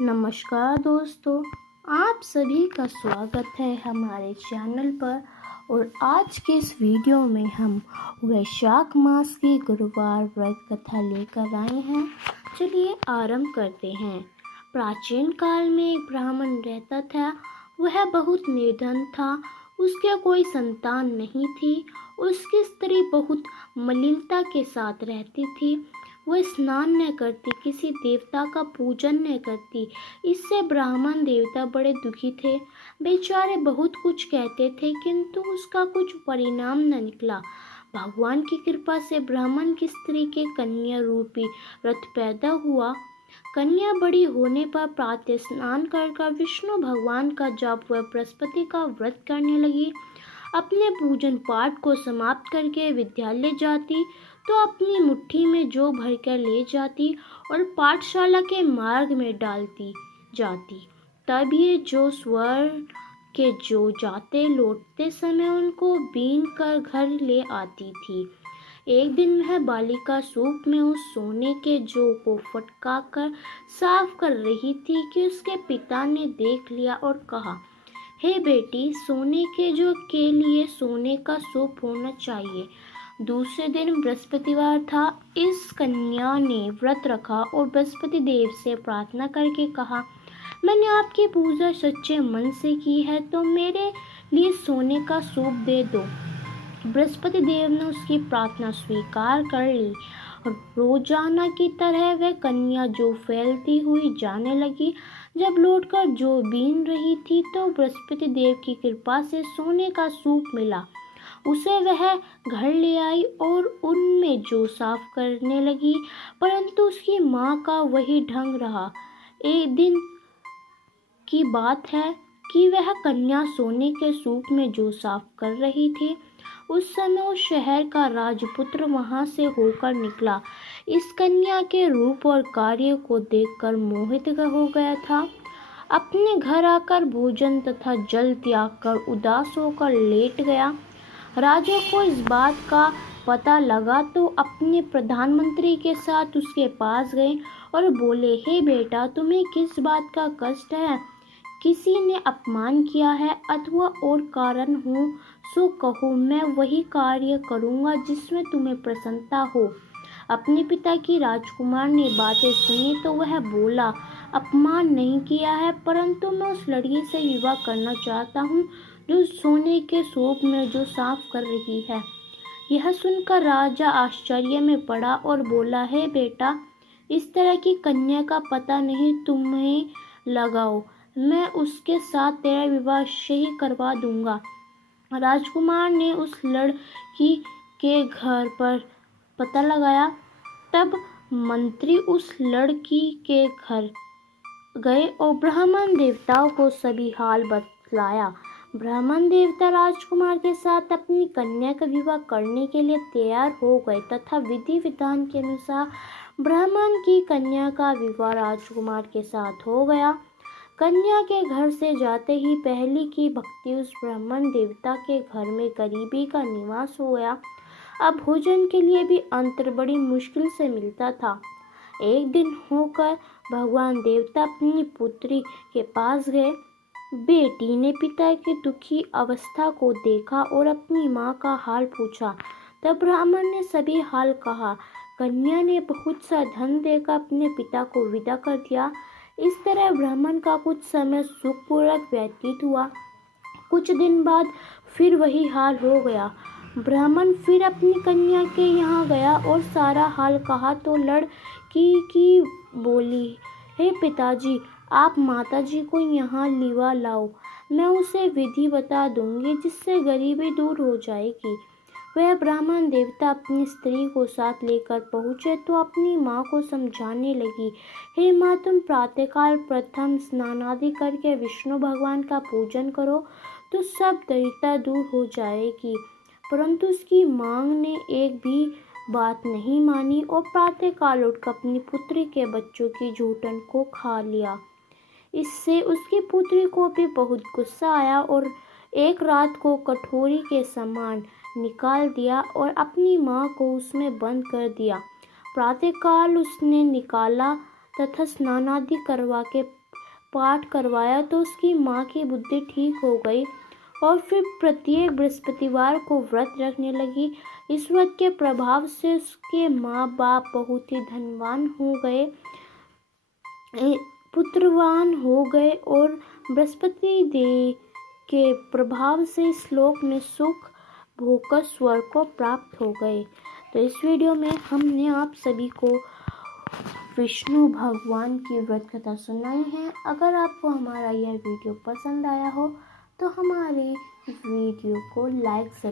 नमस्कार दोस्तों, आप सभी का स्वागत है हमारे चैनल पर। और आज के इस वीडियो में हम वैशाख मास की गुरुवार व्रत कथा लेकर आए हैं। चलिए आरंभ करते हैं। प्राचीन काल में एक ब्राह्मण रहता था। वह बहुत निर्धन था। उसके कोई संतान नहीं थी। उसकी स्त्री बहुत मलिनता के साथ रहती थी। वह स्नान न करती, किसी देवता का पूजन न करती। इससे ब्राह्मण देवता बड़े दुखी थे। बेचारे बहुत कुछ कहते थे, किंतु उसका कुछ परिणाम न निकला। भगवान की कृपा से ब्राह्मण की स्त्री के कन्या रूपी रथ पैदा हुआ। कन्या बड़ी होने पर प्रातः स्नान कर विष्णु भगवान का जप व बृहस्पति का व्रत करने लगी। अपने पूजन पाठ को समाप्त करके विद्यालय जाती तो अपनी मुट्ठी में जौ भरकर ले जाती और पाठशाला के मार्ग में डालती जाती। तब ये जौ स्वर्ण के जौ जाते लौटते समय उनको बीन कर घर ले आती थी। एक दिन वह बालिका सूप में उस सोने के जौ को फटकाकर साफ कर रही थी कि उसके पिता ने देख लिया और कहा, हे बेटी, सोने के जौ के लिए सोने का सूप होना चाहिए। दूसरे दिन बृहस्पतिवार था। इस कन्या ने व्रत रखा और बृहस्पति देव से प्रार्थना करके कहा, मैंने आपकी पूजा सच्चे मन से की है, तो मेरे लिए सोने का सूप दे दो। बृहस्पति देव ने उसकी प्रार्थना स्वीकार कर ली और रोजाना की तरह वह कन्या जो फैलती हुई जाने लगी। जब लौटकर जो बीन रही थी तो बृहस्पति देव की कृपा से सोने का सूप मिला। उसे वह घर ले आई और उनमें जो साफ करने लगी, परंतु उसकी माँ का वही ढंग रहा। एक दिन की बात है कि वह कन्या सोने के सूप में जो साफ कर रही थी। उस समय उस शहर का राजपुत्र वहां से होकर निकला। इस कन्या के रूप और कार्य को देखकर मोहित हो गया था। अपने घर आकर भोजन तथा जल त्याग कर उदास होकर लेट गया। राजा को इस बात का पता लगा तो अपने प्रधानमंत्री के साथ उसके पास गए और बोले, हे बेटा, तुम्हें किस बात का कष्ट है? किसी ने अपमान किया है अथवा और कारण हो सो कहो, मैं वही कार्य करूँगा जिसमें तुम्हें प्रसन्नता हो। अपने पिता की राजकुमार ने बातें सुनी तो वह बोला, अपमान नहीं किया है, परंतु मैं उस लड़की से विवाह करना चाहता हूँ जो सोने के सूप में जो साफ कर रही है। यह सुनकर राजा आश्चर्य में पड़ा और बोला, हे बेटा, इस तरह की कन्या का पता नहीं तुम्हें लगाओ, मैं उसके साथ तेरा विवाह ही करवा दूंगा। राजकुमार ने उस लड़की के घर पर पता लगाया। तब मंत्री उस लड़की के घर गए और ब्राह्मण देवताओं को सभी हाल बतलाया। ब्राह्मण देवता राजकुमार के साथ अपनी कन्या का विवाह करने के लिए तैयार हो गए तथा विधि विधान के अनुसार ब्राह्मण की कन्या का विवाह राजकुमार के साथ हो गया। कन्या के घर से जाते ही पहली की भक्ति उस ब्राह्मण देवता के घर में गरीबी का निवास हो गया। अब भोजन के लिए भी अंतर बड़ी मुश्किल से मिलता था। एक दिन होकर भगवान देवता अपनी पुत्री के पास गए। बेटी ने पिता की दुखी अवस्था को देखा और अपनी माँ का हाल पूछा। तब ब्राह्मण ने सभी हाल कहा। कन्या ने बहुत सा धन देकर अपने पिता को विदा कर दिया। इस तरह ब्राह्मण का कुछ समय सुखपूर्वक व्यतीत हुआ। कुछ दिन बाद फिर वही हाल हो गया। ब्राह्मण फिर अपनी कन्या के यहाँ गया और सारा हाल कहा तो लड़की की बोली, हे पिताजी, आप माताजी को यहाँ लिवा लाओ, मैं उसे विधि बता दूंगी जिससे गरीबी दूर हो जाएगी। वह ब्राह्मण देवता अपनी स्त्री को साथ लेकर पहुँचे तो अपनी माँ को समझाने लगी, हे माँ, तुम प्रातःकाल प्रथम स्नान आदि करके विष्णु भगवान का पूजन करो तो सब दरिद्रता दूर हो जाएगी। परंतु उसकी मांग ने एक भी बात नहीं मानी और प्रातःकाल उठकर अपनी पुत्री के बच्चों की जूठन को खा लिया। इससे उसकी पुत्री को भी बहुत गुस्सा आया और एक रात को कटोरी के समान निकाल दिया और अपनी माँ को उसमें बंद कर दिया। प्रातःकाल उसने निकाला तथा स्नान आदि करवा के पाठ करवाया तो उसकी माँ की बुद्धि ठीक हो गई और फिर प्रत्येक बृहस्पतिवार को व्रत रखने लगी। इस व्रत के प्रभाव से उसके माँ बाप बहुत ही धनवान हो गए, पुत्रवान हो गए और बृहस्पति देव के प्रभाव से इस लोक में सुख भोगकर स्वर्ग को प्राप्त हो गए। तो इस वीडियो में हमने आप सभी को विष्णु भगवान की व्रत कथा सुनाई है। अगर आपको हमारा यह वीडियो पसंद आया हो तो हमारे वीडियो को लाइक जरूर